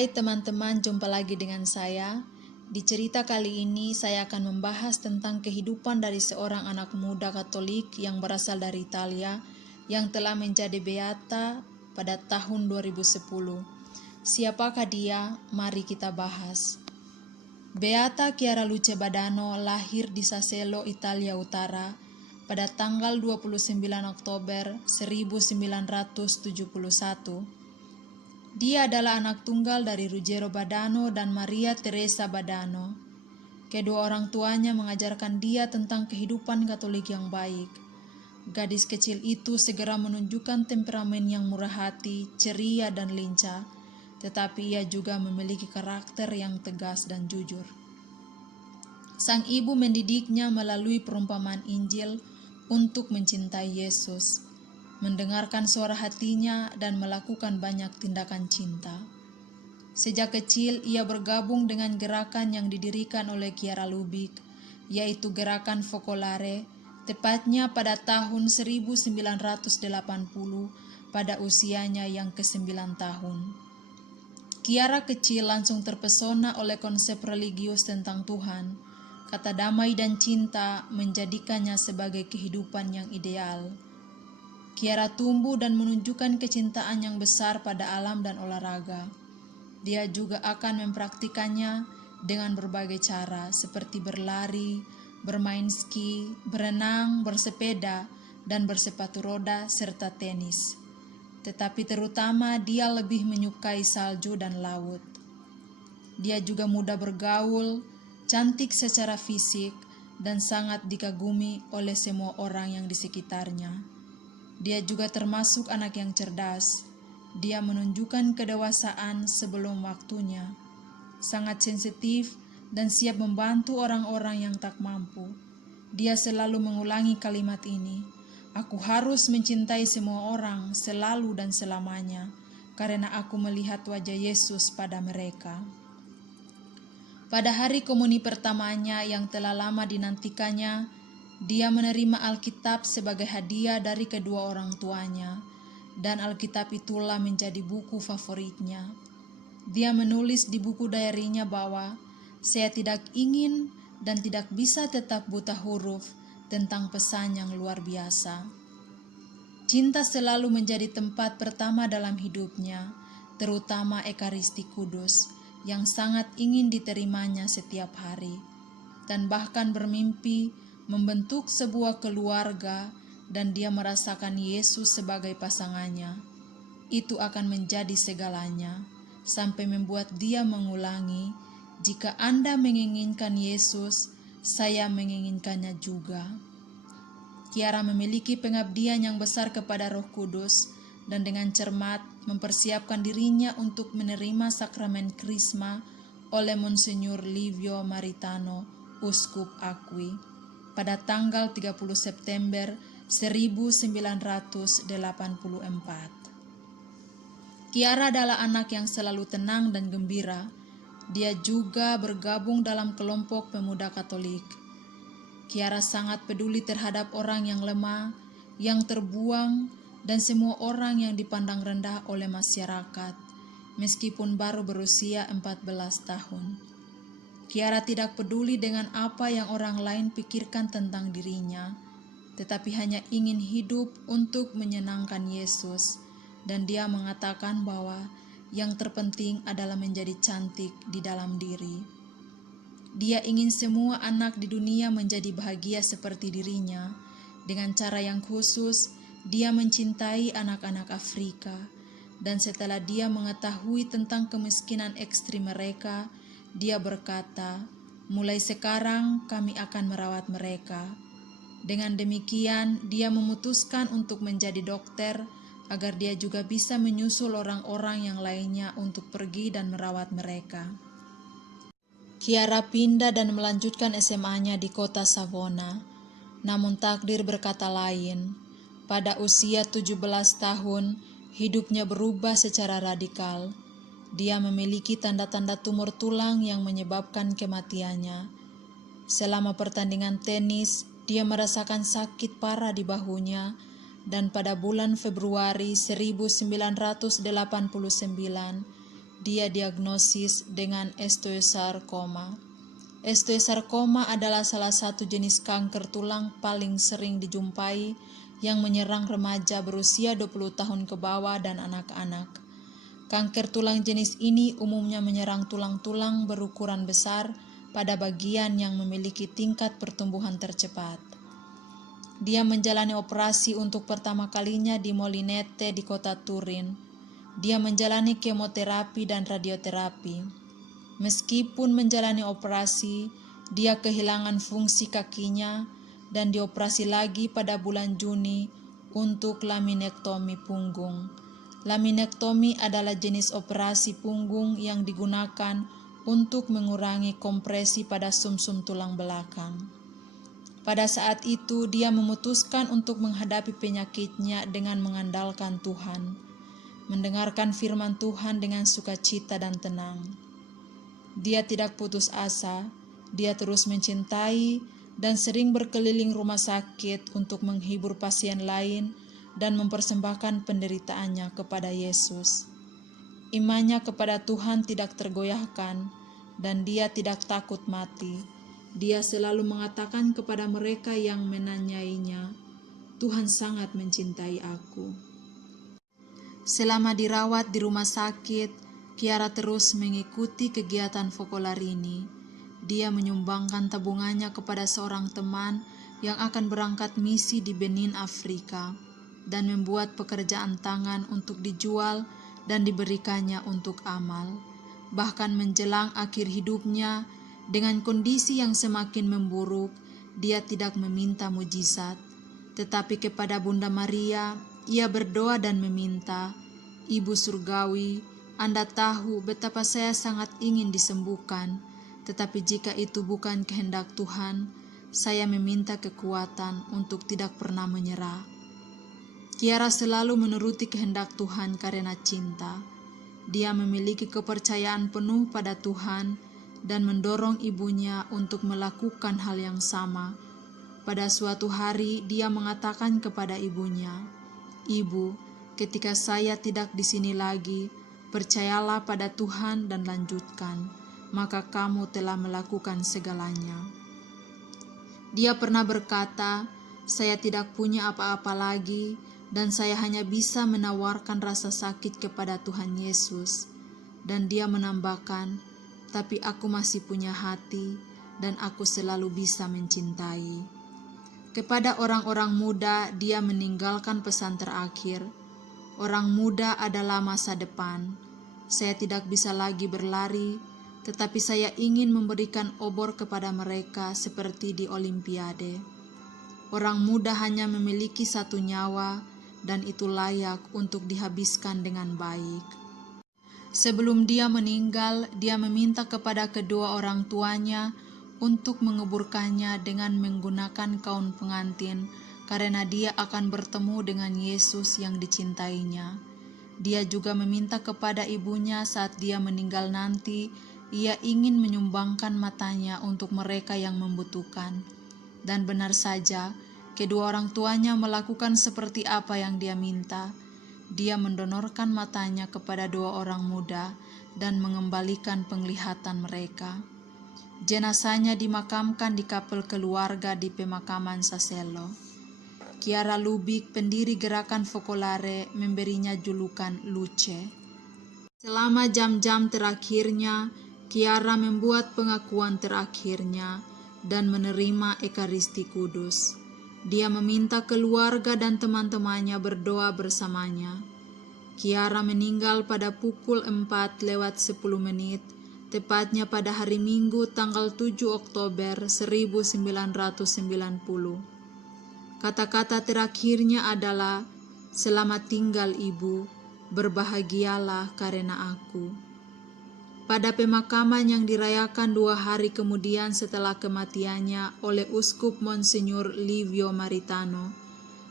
Hai teman-teman, jumpa lagi dengan saya. Di cerita kali ini saya akan membahas tentang kehidupan dari seorang anak muda Katolik yang berasal dari Italia yang telah menjadi beata pada tahun 2010. Siapakah dia? Mari kita bahas. Beata Chiara Luce Badano lahir di Sassello, Italia Utara pada tanggal 29 Oktober 1971. Dia adalah anak tunggal dari Ruggero Badano dan Maria Teresa Badano. Kedua orang tuanya mengajarkan dia tentang kehidupan Katolik yang baik. Gadis kecil itu segera menunjukkan temperamen yang murah hati, ceria dan lincah, tetapi ia juga memiliki karakter yang tegas dan jujur. Sang ibu mendidiknya melalui perumpamaan Injil untuk mencintai Yesus, mendengarkan suara hatinya, dan melakukan banyak tindakan cinta. Sejak kecil, ia bergabung dengan gerakan yang didirikan oleh Chiara Lubich, yaitu Gerakan Focolare, tepatnya pada tahun 1980 pada usianya yang ke-9 tahun. Chiara kecil langsung terpesona oleh konsep religius tentang Tuhan. Kata damai dan cinta menjadikannya sebagai kehidupan yang ideal. Chiara tumbuh dan menunjukkan kecintaan yang besar pada alam dan olahraga. Dia juga akan mempraktikannya dengan berbagai cara seperti berlari, bermain ski, berenang, bersepeda, dan bersepatu roda, serta tenis. Tetapi terutama dia lebih menyukai salju dan laut. Dia juga mudah bergaul, cantik secara fisik, dan sangat dikagumi oleh semua orang yang di sekitarnya. Dia juga termasuk anak yang cerdas. Dia menunjukkan kedewasaan sebelum waktunya, sangat sensitif dan siap membantu orang-orang yang tak mampu. Dia selalu mengulangi kalimat ini, "Aku harus mencintai semua orang selalu dan selamanya, karena aku melihat wajah Yesus pada mereka." Pada hari komuni pertamanya yang telah lama dinantikannya, dia menerima Alkitab sebagai hadiah dari kedua orang tuanya, dan Alkitab itulah menjadi buku favoritnya. Dia menulis di buku diarinya bahwa, "Saya tidak ingin dan tidak bisa tetap buta huruf tentang pesan yang luar biasa." Cinta selalu menjadi tempat pertama dalam hidupnya, terutama Ekaristi Kudus, yang sangat ingin diterimanya setiap hari, dan bahkan bermimpi membentuk sebuah keluarga, dan dia merasakan Yesus sebagai pasangannya. Itu akan menjadi segalanya, sampai membuat dia mengulangi, "Jika Anda menginginkan Yesus, saya menginginkannya juga." Chiara memiliki pengabdian yang besar kepada Roh Kudus, dan dengan cermat mempersiapkan dirinya untuk menerima sakramen Krisma oleh Monsignor Livio Maritano, Uskup Acqui, pada tanggal 30 September 1984. Chiara adalah anak yang selalu tenang dan gembira. Dia juga bergabung dalam kelompok pemuda Katolik. Chiara sangat peduli terhadap orang yang lemah, yang terbuang, dan semua orang yang dipandang rendah oleh masyarakat, meskipun baru berusia 14 tahun. Chiara tidak peduli dengan apa yang orang lain pikirkan tentang dirinya, tetapi hanya ingin hidup untuk menyenangkan Yesus, dan dia mengatakan bahwa yang terpenting adalah menjadi cantik di dalam diri. Dia ingin semua anak di dunia menjadi bahagia seperti dirinya. Dengan cara yang khusus, dia mencintai anak-anak Afrika, dan setelah dia mengetahui tentang kemiskinan ekstrim mereka, dia berkata, "Mulai sekarang kami akan merawat mereka." Dengan demikian, dia memutuskan untuk menjadi dokter agar dia juga bisa menyusul orang-orang yang lainnya untuk pergi dan merawat mereka. Chiara pindah dan melanjutkan SMA-nya di kota Savona. Namun takdir berkata lain. Pada usia 17 tahun, hidupnya berubah secara radikal. Dia memiliki tanda-tanda tumor tulang yang menyebabkan kematiannya. Selama pertandingan tenis, dia merasakan sakit parah di bahunya, dan pada bulan Februari 1989, dia diagnosis dengan osteosarkoma. Osteosarkoma adalah salah satu jenis kanker tulang paling sering dijumpai yang menyerang remaja berusia 20 tahun ke bawah dan anak-anak. Kanker tulang jenis ini umumnya menyerang tulang-tulang berukuran besar pada bagian yang memiliki tingkat pertumbuhan tercepat. Dia menjalani operasi untuk pertama kalinya di Molinete di kota Turin. Dia menjalani kemoterapi dan radioterapi. Meskipun menjalani operasi, dia kehilangan fungsi kakinya dan dioperasi lagi pada bulan Juni untuk laminektomi punggung. Laminektomi adalah jenis operasi punggung yang digunakan untuk mengurangi kompresi pada sumsum tulang belakang. Pada saat itu, dia memutuskan untuk menghadapi penyakitnya dengan mengandalkan Tuhan, mendengarkan firman Tuhan dengan sukacita dan tenang. Dia tidak putus asa, dia terus mencintai dan sering berkeliling rumah sakit untuk menghibur pasien lain dan mempersembahkan penderitaannya kepada Yesus. Imannya kepada Tuhan tidak tergoyahkan dan dia tidak takut mati. Dia selalu mengatakan kepada mereka yang menanyainya, "Tuhan sangat mencintai aku." Selama dirawat di rumah sakit, Chiara terus mengikuti kegiatan Focolare. Dia menyumbangkan tabungannya kepada seorang teman yang akan berangkat misi di Benin, Afrika, dan membuat pekerjaan tangan untuk dijual dan diberikannya untuk amal. Bahkan menjelang akhir hidupnya, dengan kondisi yang semakin memburuk, dia tidak meminta mujizat, tetapi kepada Bunda Maria, ia berdoa dan meminta, "Ibu Surgawi, Anda tahu betapa saya sangat ingin disembuhkan, tetapi jika itu bukan kehendak Tuhan, saya meminta kekuatan untuk tidak pernah menyerah." Chiara selalu menuruti kehendak Tuhan karena cinta. Dia memiliki kepercayaan penuh pada Tuhan dan mendorong ibunya untuk melakukan hal yang sama. Pada suatu hari, dia mengatakan kepada ibunya, "Ibu, ketika saya tidak di sini lagi, percayalah pada Tuhan dan lanjutkan, maka kamu telah melakukan segalanya." Dia pernah berkata, "Saya tidak punya apa-apa lagi, dan saya hanya bisa menawarkan rasa sakit kepada Tuhan Yesus." Dan dia menambahkan, "Tapi aku masih punya hati, dan aku selalu bisa mencintai." Kepada orang-orang muda, dia meninggalkan pesan terakhir, "Orang muda adalah masa depan. Saya tidak bisa lagi berlari, tetapi saya ingin memberikan obor kepada mereka seperti di Olimpiade. Orang muda hanya memiliki satu nyawa, dan itu layak untuk dihabiskan dengan baik." Sebelum dia meninggal, dia meminta kepada kedua orang tuanya untuk menguburkannya dengan menggunakan kaun pengantin, karena dia akan bertemu dengan Yesus yang dicintainya. Dia juga meminta kepada ibunya saat dia meninggal nanti, ia ingin menyumbangkan matanya untuk mereka yang membutuhkan. Dan benar saja, kedua orang tuanya melakukan seperti apa yang dia minta. Dia mendonorkan matanya kepada dua orang muda dan mengembalikan penglihatan mereka. Jenazahnya dimakamkan di kapel keluarga di pemakaman Sasello. Chiara Lubich, pendiri gerakan Focolare, memberinya julukan Luce. Selama jam-jam terakhirnya, Chiara membuat pengakuan terakhirnya dan menerima Ekaristi Kudus. Dia meminta keluarga dan teman-temannya berdoa bersamanya. Chiara meninggal pada pukul 4:10, tepatnya pada hari Minggu tanggal 7 Oktober 1990. Kata-kata terakhirnya adalah, "Selamat tinggal Ibu, berbahagialah karena aku." Pada pemakaman yang dirayakan 2 hari kemudian setelah kematiannya oleh Uskup Monsignor Livio Maritano,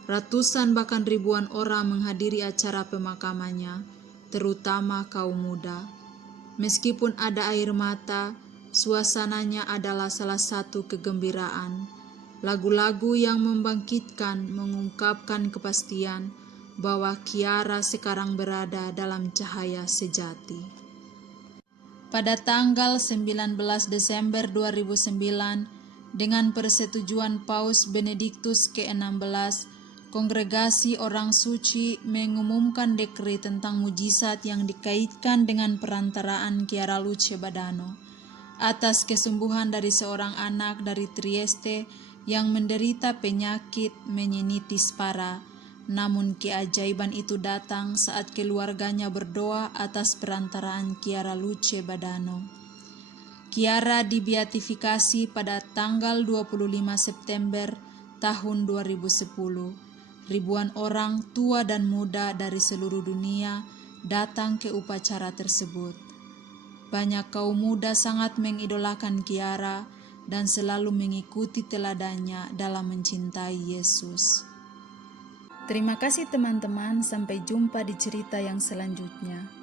ratusan bahkan ribuan orang menghadiri acara pemakamannya, terutama kaum muda. Meskipun ada air mata, suasananya adalah salah satu kegembiraan. Lagu-lagu yang membangkitkan mengungkapkan kepastian bahwa Chiara sekarang berada dalam cahaya sejati. Pada tanggal 19 Desember 2009, dengan persetujuan Paus Benediktus ke-16, Kongregasi Orang Suci mengumumkan dekri tentang mujizat yang dikaitkan dengan perantaraan Chiara Luce Badano atas kesembuhan dari seorang anak dari Trieste yang menderita penyakit meningitis parah. Namun keajaiban itu datang saat keluarganya berdoa atas perantaraan Chiara Luce Badano. Chiara dibeatifikasi pada tanggal 25 September tahun 2010. Ribuan orang tua dan muda dari seluruh dunia datang ke upacara tersebut. Banyak kaum muda sangat mengidolakan Chiara dan selalu mengikuti teladannya dalam mencintai Yesus. Terima kasih teman-teman, sampai jumpa di cerita yang selanjutnya.